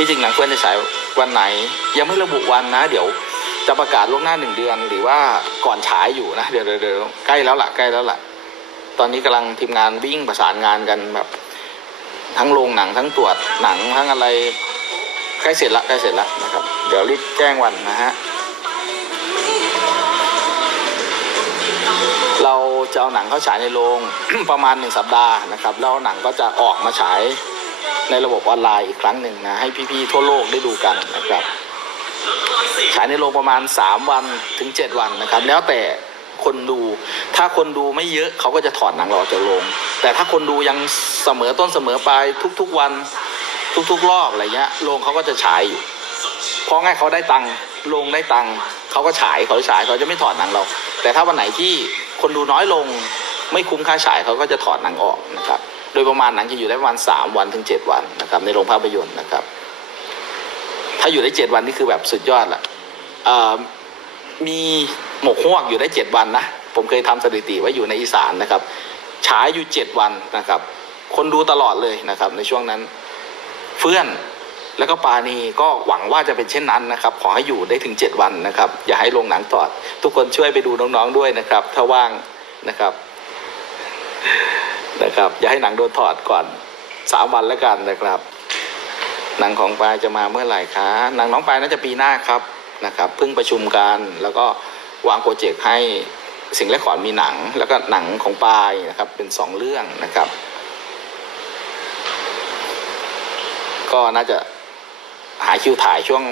ที่จริงหนังเฟื่อนจะฉายวันไหน ยังไม่ระบุวันนะ เดี๋ยวจะประกาศล่วงหน้าหนึ่งเดือน หรือว่าก่อนฉายอยู่นะเดี๋ยวเดี๋ยวใกล้แล้วล่ะใกล้แล้วล่ะตอนนี้กำลังทีมงานวิ่งประสานงานกันแบบ ทั้งโรงหนังทั้งตรวจหนังทั้งอะไรใกล้เสร็จละใกล้เสร็จละนะครับ เดี๋ยวรีบแจ้งวันนะฮะเราจะเอาหนังเข้าฉายในโรงประมาณหนึ่งสัปดาห์นะครับแล้วหนังก็จะออกมาฉาย ในระบบออนไลน์อีกครั้งหนึ่งนะ ให้พี่ๆทั่วโลกได้ดูกันนะครับฉายในโรงประมาณ 3 วันถึง 7 วันนะครับ แล้วแต่คนดู ถ้าคนดูไม่เยอะเขาก็จะถอดหนังเราออกจากโรงแต่ถ้าคนดูยังเสมอต้นเสมอปลายทุกๆวันทุกๆรอบอะไรเงี้ยโรงเขาก็จะฉายอยู่เพราะง่ายเขาได้ตังค์โรงได้ตังค์เขาก็ฉายเขาฉายเขาจะไม่ถอดหนังเรา แต่ถ้าวันไหนที่คนดูน้อยลง ไม่คุ้มค่าฉายเขาก็จะถอดหนังออกนะครับ โดยประมาณหนังจะอยู่ได้ประมาณสามวันถึงเจ็ดวันนะครับในโรงภาพยนตร์นะครับ ถ้าอยู่ได้เจ็ดวันนี่คือแบบสุดยอดละมีหมกฮวกอยู่ได้เจ็ดวันนะผมเคยทำสถิติไว้อยู่ในอีสานนะครับฉายอยู่เจ็ดวันนะครับ คนดูตลอดเลยนะครับ ในช่วงนั้นเฟื่อนแล้วก็ปานีก็หวังว่าจะเป็นเช่นนั้นนะครับ ขอให้อยู่ได้ถึงเจ็ดวันนะครับ อย่าให้ลงหนังตอดทุกคนช่วยไปดูน้องๆด้วยนะครับ ถ้าว่างนะครับ นะครับ อย่าให้หนังโดนถอดก่อนสามวันแล้วกันนะครับ หนังของปลายจะมาเมื่อไหร่คะหนังน้องปลายน่าจะปีหน้าครับนะครับเพิ่งประชุมกันแล้วก็วางโปรเจกต์ให้สิ่งแรกขอนมีหนัง แล้วก็หนังของปลายนะครับเป็นสองเรื่องนะครับ ก็น่าจะหาคิวถ่ายช่วง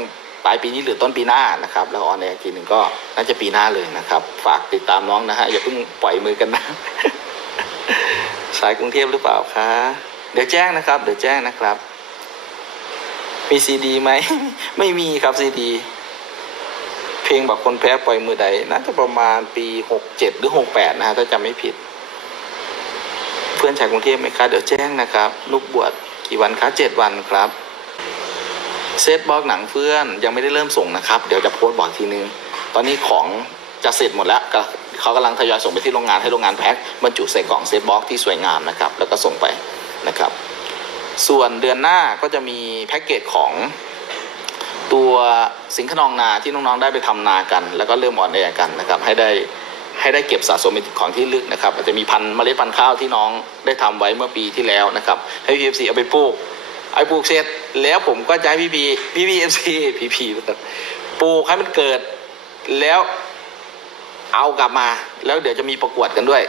ปลายปีนี้หรือต้นปีหน้านะครับ แล้วออนแอร์กทีหนึ่งก็น่าจะปีหน้าเลยนะครับ ฝากติดตามน้องนะฮะอย่าเพิ่งปล่อยมือกันนะ สายกรุงเทพหรือเปล่าคะ เดี๋ยวแจ้งนะครับ เดี๋ยวแจ้งนะครับ มีซีดีไหม ไม่มีครับซีดี เพลงแบอกคนแพ้ปล่อยมือใด น่าจะประมาณปีหกเจ็ดหรือหกแปดนะฮะถ้าจำไม่ผิด เพื่อนชายกรุงเทพไหมคะ เดี๋ยวแจ้งนะครับ ลูกบวชกี่วันคะเจ็ดวันครับเซตบล็อกหนังเพื่อนยังไม่ได้เริ่มส่งนะครับ เดี๋ยวจะโพสต์บอกทีนึง ตอนนี้ของจะเสร็จหมดแล้ว เขากำลังทยอยส่งไปที่โรงงานให้โรงงานแพ็คบรรจุใส่กล่องเซตบล็อกที่สวยงามนะครับแล้วก็ส่งไปนะครับ ส่วนเดือนหน้าก็จะมีแพ็กเกจของตัวสิงขนองนาที่น้องๆได้ไปทำนากัน แล้วก็เริ่มออนแอร์กันนะครับให้ได้ให้ได้เก็บสะสมเป็นของที่ลึกนะครับอาจจะมีพันเมล็ดพันธุ์ข้าวที่น้องได้ทำไว้เมื่อปีที่แล้วนะครับให้พีเอฟซีเอาไปปลูกไอ้ปลูกเสร็จแล้วผมก็จะให้พี่พีพี่พีเอฟซีพีพีปลูกให้มันเกิดแล้ว เอากลับมา แล้วเดี๋ยวจะมีประกวดกันด้วย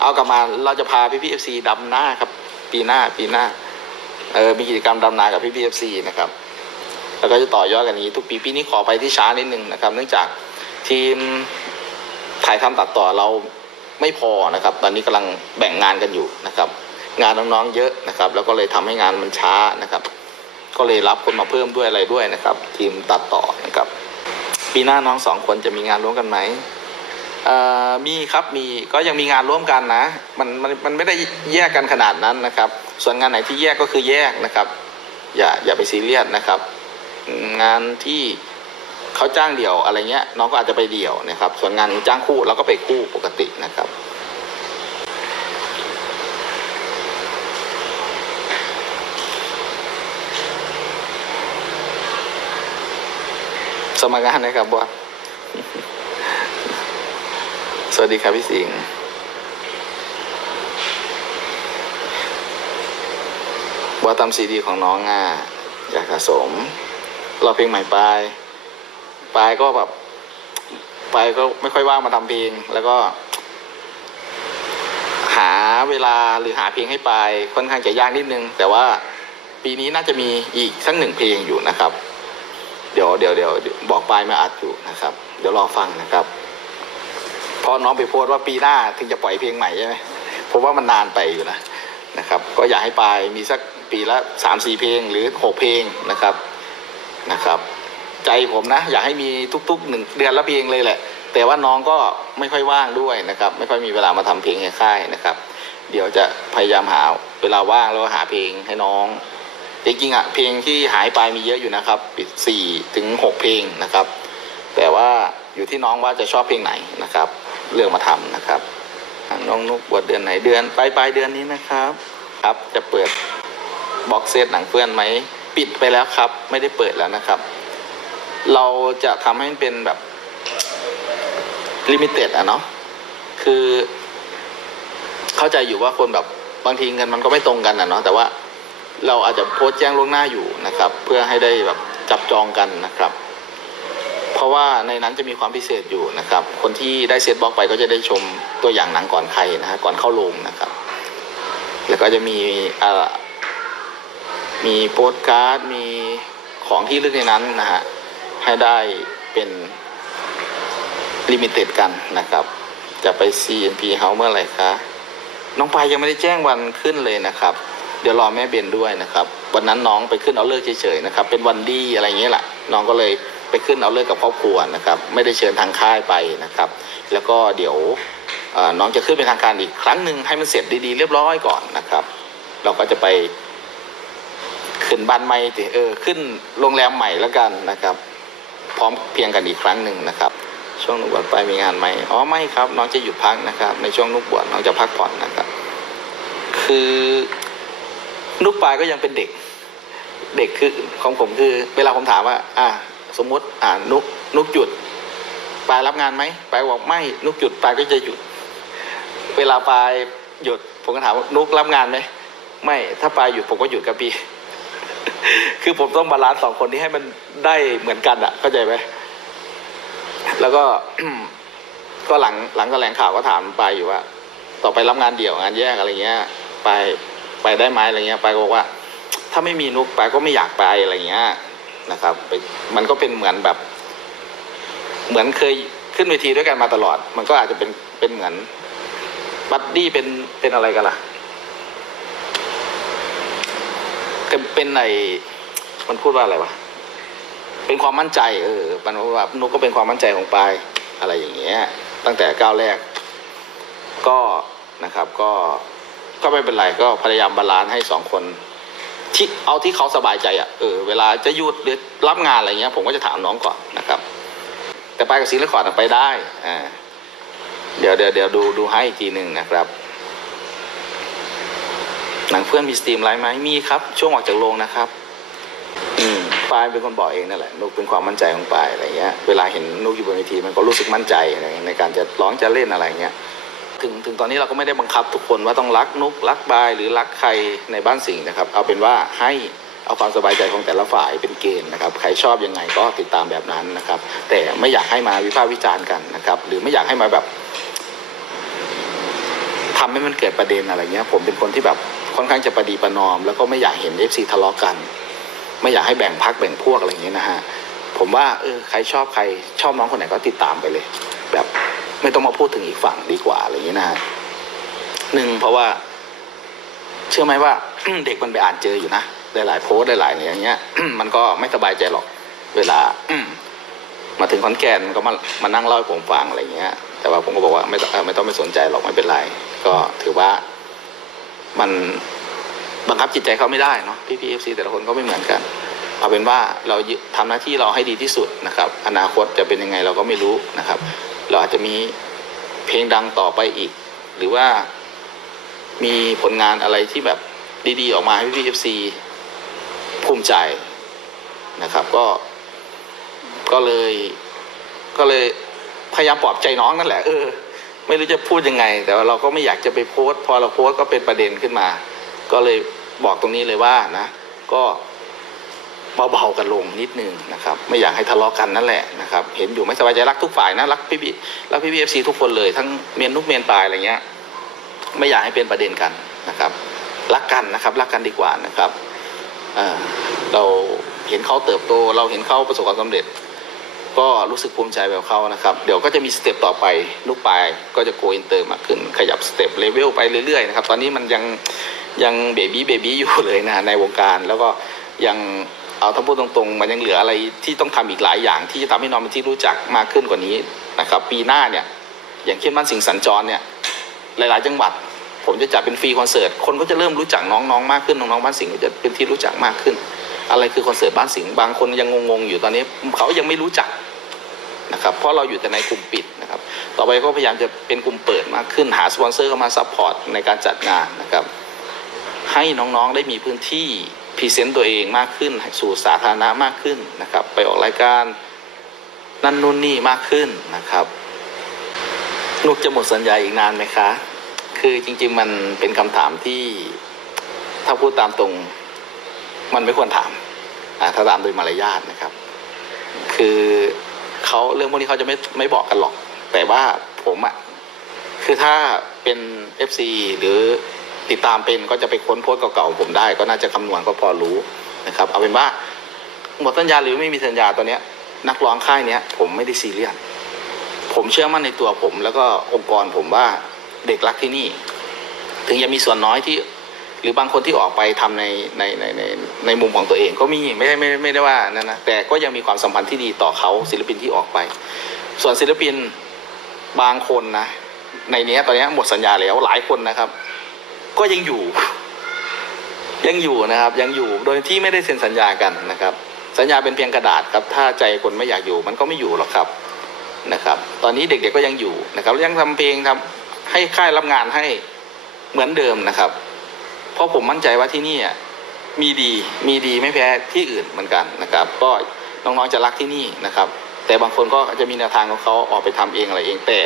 เอากลับมาเราจะพาพี่พีเอฟซีดำหน้าครับ ปีหน้าปีหน้าเออมีกิจกรรมดำนากับพี่พีเอฟซีนะครับ แล้วก็จะต่อยอดกันอย่างนี้ ทุกปีปีนี้ขอไปที่ช้านิดนึงนะครับ เนื่องจากทีมถ่ายทำตัดต่อเราไม่พอนะครับ ตอนนี้กำลังแบ่งงานกันอยู่นะครับ งานน้องๆเยอะนะครับ แล้วก็เลยทำให้งานมันช้านะครับ ก็เลยรับคนมาเพิ่มด้วยอะไรด้วยนะครับ ทีมตัดต่อนะครับ ปีหน้าน้องสองคนจะมีงานร่วมกันไหม มีครับมีก็ยังมีงานร่วมกันนะมันมันมันไม่ได้แยกกันขนาดนั้นนะครับ ส่วนงานไหนที่แยกก็คือแยกนะครับ อย่าอย่าไปซีเรียสนะครับ งานที่เขาจ้างเดี่ยวอะไรเงี้ยน้องก็อาจจะไปเดี่ยวนะครับ ส่วนงานจ้างคู่เราก็ไปคู่ปกตินะครับสมัครงานนะครับบอส วัสดีครับพี่สิงห์บอสทำซีดีของน้องอะอยากสะสมเราเพลงใหม่ปลายปลายก็แบบปลายก็ไม่ค่อยว่างมาทำเพลง แล้วก็ หาเวลาหรือหาเพลงให้ปลายค่อนข้างจะยากนิดนึง แต่ว่าปีนี้น่าจะมีอีกสักหนึ่งเพลงอยู่นะครับ เดี๋ยวเดี๋ยวเดี๋ยวบอกปลายมาอัดอยู่นะครับ เดี๋ยวรอฟังนะครับ อน้องไปโพสต์ว่าปีหน้าถึงจะปล่อยเพลงใหม่ใช่ไหมผมว่ามันนานไปอยู่นะนะครับ ก็อยากให้ปลายมีสักปีละสามสี่เพลงหรือหกเพลงนะครับนะครับ ใจผมนะ อยากให้มีทุกๆหนึ่งเดือนละเพลงเลยแหละ แต่ว่าน้องก็ไม่ค่อยว่างด้วยนะครับ ไม่ค่อยมีเวลามาทำเพลงให้ค่ายนะครับ เดี๋ยวจะพยายามหาเวลาว่างแล้วหาเพลงให้น้องจริงๆอะเพลงที่หายไปมีเยอะอยู่นะครับสี่ถึงหกเพลงนะครับ แต่ว่าอยู่ที่น้องว่าจะชอบเพลงไหนนะครับ เลือกมาทำนะครับน้องนุกบวชเดือนไหนเดือนปลายปลายเดือนนี้นะครับครับ จะเปิดบ็อกเซตหนังเพื่อนไหมปิดไปแล้วครับ ไม่ได้เปิดแล้วนะครับ เราจะทำให้มันเป็นแบบลิมิเต็ดอะเนาะคือ เข้าใจอยู่ว่าคนแบบบางทีเงินมันก็ไม่ตรงกันอะเนาะแต่ว่าเราอาจจะโพสต์แจ้งล่วงหน้าอยู่นะครับ เพื่อให้ได้แบบจับจองกันนะครับ เพราะว่าในนั้นจะมีความพิเศษอยู่นะครับ คนที่ได้เซตบล็อกไปก็จะได้ชมตัวอย่างหนังก่อนใครนะฮะก่อนเข้าโรงนะครับ แล้วก็จะมีอ่ามีโปสการ์ดมีของที่ลึกในนั้นนะฮะให้ได้เป็นลิมิเต็ดกันนะครับ จะไป CNP House เมื่อไหร่คะน้องปายยังไม่ได้แจ้งวันขึ้นเลยนะครับ เดี๋ยวรอแม่เบนด้วยนะครับ วันนั้นน้องไปขึ้นเอาเลิกเฉยๆนะครับ เป็นวันดีอะไรเงี้ยแหละน้องก็เลย ไปขึ้นเอาเลิกกับครอบครัวนะครับ ไม่ได้เชิญทางค่ายไปนะครับ แล้วก็เดี๋ยวน้องจะขึ้นเป็นทางการอีกครั้งหนึ่งให้มันเสร็จดีๆเรียบร้อยก่อนนะครับ เราก็จะไปขึ้นบ้านใหม่สิเออขึ้นโรงแรมใหม่แล้วกันนะครับ พร้อมเพียงกันอีกครั้งหนึ่งนะครับ ช่วงนุกบวชไปมีงานไหมอ๋อไม่ครับ น้องจะหยุดพักนะครับ ในช่วงนุกบวชน้องจะพักผ่อนนะครับ คือนุกปลายก็ยังเป็นเด็ก เด็กคือของผมคือ เวลาผมถามว่า อ่า สมมติอ่านุกนุกหยุดปลายรับงานไหมปลายบอกไม่นุกหยุดปลายก็จะหยุด เวลาปลายหยุด ผมก็ถามว่านุกรับงานไหมไม่ถ้าปลายหยุดผมก็หยุดกับพี่คือผมต้องบาลานซ์สองคนนี้ให้มันได้เหมือนกันอะเข้าใจไหมแล้วก็ก็หลังหลังแถลงข่าวก็ถามไปอยู่ว่า ต่อไปรับงานเดี่ยวงานแยกอะไรเงี้ย ไปไปได้ไหมอะไรเงี้ย ไปก็บอกว่า ถ้าไม่มีนุกไปก็ไม่อยากไปอะไรเงี้ย นะครับมันก็เป็นเหมือนแบบ เหมือนเคยขึ้นเวทีด้วยกันมาตลอด มันก็อาจจะเป็นเป็นเหมือนบัดดี้เป็นเป็นอะไรกันล่ะเป็นเป็นไอมันพูดว่าอะไรวะเป็นความมั่นใจเออมันว่านุกก็เป็นความมั่นใจของปายอะไรอย่างเงี้ย ตั้งแต่ก้าวแรก ก็นะครับ ก็ก็ไม่เป็นไรก็พยายามบาลานซ์ให้สองคน ที่เอาที่เขาสบายใจอะ่ะเออเวลาจะหยุดหรือรับงานอะไรเงี้ย ผมก็จะถามน้องก่อนนะครับ แต่ไปกับซีรีส์คอร์ดไปได้อ่าเดี๋ยวเดี๋ยวเดี๋ยวดูดูให้อีกทีหนึ่งนะครับ หนังเพื่อนมีสตรีมไลฟ์ไหมมีครับ ช่วงออกจากโรงนะครับ อืมปายเป็นคนบอกเองนั่นแหละนุกเป็นความมั่นใจของปายอะไรเงี้ย เวลาเห็นนุกอยู่บนเวทีมันก็รู้สึกมั่นใจในการจะร้องจะเล่นอะไรเงี้ย ถึงถึงตอนนี้เราก็ไม่ได้บังคับทุกคนว่าต้องรักนุกรักบายหรือรักใครในบ้านสิงห์นะครับ เอาเป็นว่าให้เอาความสบายใจของแต่ละฝ่ายเป็นเกณฑ์นะครับ ใครชอบยังไงก็ติดตามแบบนั้นนะครับ แต่ไม่อยากให้มาวิพากษ์วิจารณ์กันนะครับ หรือไม่อยากให้มาแบบทำให้มันเกิดประเด็นอะไรเงี้ย ผมเป็นคนที่แบบค่อนข้างจะประดีประนอม แล้วก็ไม่อยากเห็นเอฟซีทะเลาะกัน ไม่อยากให้แบ่งพักแบ่งพวกอะไรเงี้ยนะฮะผมว่าเออใครชอบใครชอบน้องคนไหนก็ติดตามไปเลย แบบ ไม่ต้องมาพูดถึงอีกฝั่งดีกว่าอะไรอย่างเงี้นะฮะหนึ่งเพราะว่า เชื่อไหมว่าเด็กมันไปอ่านเจออยู่นะหลายๆโพสหลายๆอย่างเงี้ย มันก็ไม่สบายใจหรอก เวลามาถึงคอนแก่นมันก็มามานั่งเล่าให้ผมฟังอะไรเงี้ย แต่ว่าผมก็บอกว่าไม่ต้องไม่ต้องไปสนใจหรอกไม่เป็นไร ก็ถือว่ามันบังคับจิตใจเขาไม่ได้เนาะพี่พีเอฟซีแต่ละคนก็ไม่เหมือนกัน เอาเป็นว่าเรายึทำหน้าที่เราให้ดีที่สุดนะครับ อนาคตจะเป็นยังไงเราก็ไม่รู้นะครับ เราอาจจะมีเพลงดังต่อไปอีก หรือว่ามีผลงานอะไรที่แบบดีๆ ออกมาให้พี่พีเอฟซีภูมิใจนะครับ ก็ ก็เลย ก็เลยพยายามปลอบใจน้องนั่นแหละ เออ ไม่รู้จะพูดยังไง แต่ว่าเราก็ไม่อยากจะไปโพสต์พอเราโพสต์ก็เป็นประเด็นขึ้นมา ก็เลยบอกตรงนี้เลยว่านะ ก็ เบาๆกันลงนิดนึงนะครับไม่อยากให้ทะเลาะกันนั่นแหละนะครับเห็นอยู่ไม่สบายใจรักทุกฝ่ายนะรักพี่บีรักพี่บีเอฟซีทุกคนเลยทั้งเมียนทุกเมียนปลายอะไรเงี้ยไม่อยากให้เป็นประเด็นกันนะครับรักกันนะครับรักกันดีกว่านะครับเราเห็นเขาเติบโต เราเห็นเขาประสบความสำเร็จ ก็รู้สึกภูมิใจแบบเขานะครับ เดี๋ยวก็จะมีสเต็ปต่อไปลูกปลายก็จะโกอินเตอร์มากขึ้นขยับสเต็ปเลเวลไปเรื่อยๆนะครับตอนนี้มันยังยังเบบี้เบบี้อยู่เลยนะในวงการแล้วก็ยัง เอาถ้าพูดตรงๆ มันยังเหลืออะไรที่ต้องทำอีกหลายอย่าง ที่จะทำให้น้องเป็นที่รู้จักมากขึ้นกว่านี้นะครับ ปีหน้าเนี่ย อย่างเช่นบ้านสิงสัญจรเนี่ยหลาย ๆ จังหวัด ผมจะจัดเป็นฟรีคอนเสิร์ตคนก็จะเริ่มรู้จักน้องๆมากขึ้นน้องๆบ้านสิงก็จะเป็นที่รู้จักมากขึ้น อะไรคือคอนเสิร์ตบ้านสิงบางคนยังงงๆอยู่ตอนนี้เขายังไม่รู้จักนะครับเพราะเราอยู่แต่ในกลุ่มปิดนะครับ ต่อไปก็พยายามจะเป็นกลุ่มเปิดมากขึ้นหาสปอนเซอร์เข้ามาซัพพอร์ตในการจัดงานนะครับให้น้องๆได้มีพื้นที่ พรีเซนต์ตัวเองมากขึ้นสู่สาธารณะมากขึ้นนะครับ ไปออกรายการนั่นนู่นนี่มากขึ้นนะครับนุกจะหมดสัญญาอีกนานไหมคะ คือจริง ๆ มันเป็นคำถามที่ถ้าพูดตามตรง มันไม่ควรถามอ่าถ้าตามโดยมารยาทนะครับ คือเขาเรื่องพวกนี้เขาจะไม่ไม่บอกกันหรอก แต่ว่าผมอะคือถ้าเป็น FC หรือ ติดตามเป็นก็จะไปค้นโพสต์เก่าๆผมได้ ก็น่าจะคำนวณก็พอรู้นะครับ เอาเป็นว่าหมดสัญญาหรือไม่มีสัญญาตอนเนี้ย นักร้องค่ายเนี้ยผมไม่ได้ซีเรียสผมเชื่อมั่นในตัวผม แล้วก็องค์กรผมว่าเด็กรักที่นี่ ถึงจะมีส่วนน้อยที่ หรือบางคนที่ออกไปทำในในในในในมุมของตัวเอง ก็มีไม่ได้ไม่ไม่ได้ว่านั่นนะแต่ก็ยังมีความสัมพันธ์ที่ดีต่อเขาศิลปินที่ออกไป ส่วนศิลปินบางคนนะในนี้ตอนนี้หมดสัญญาแล้วหลายคนนะครับ ก็ยังอยู่ ยังอยู่นะครับ ยังอยู่โดยที่ไม่ได้เซ็นสัญญากันนะครับ สัญญาเป็นเพียงกระดาษครับ ถ้าใจคนไม่อยากอยู่ มันก็ไม่อยู่หรอกครับนะครับ ตอนนี้เด็กๆก็ยังอยู่นะครับยังทำเพลงทำให้ค่ายรับงานให้เหมือนเดิมนะครับ เพราะผมมั่นใจว่าที่นี่มีดีมีดีไม่แพ้ที่อื่นเหมือนกันนะครับ ก็น้องๆจะรักที่นี่นะครับ แต่บางคนก็จะมีแนวทางของเขาออกไปทำเองอะไรเองแต่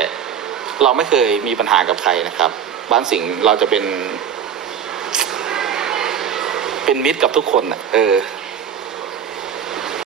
เราไม่เคยมีปัญหากับใครนะครับ บ้านสิงห์เราจะเป็น เป็นมิตรกับทุกคนอะ เออ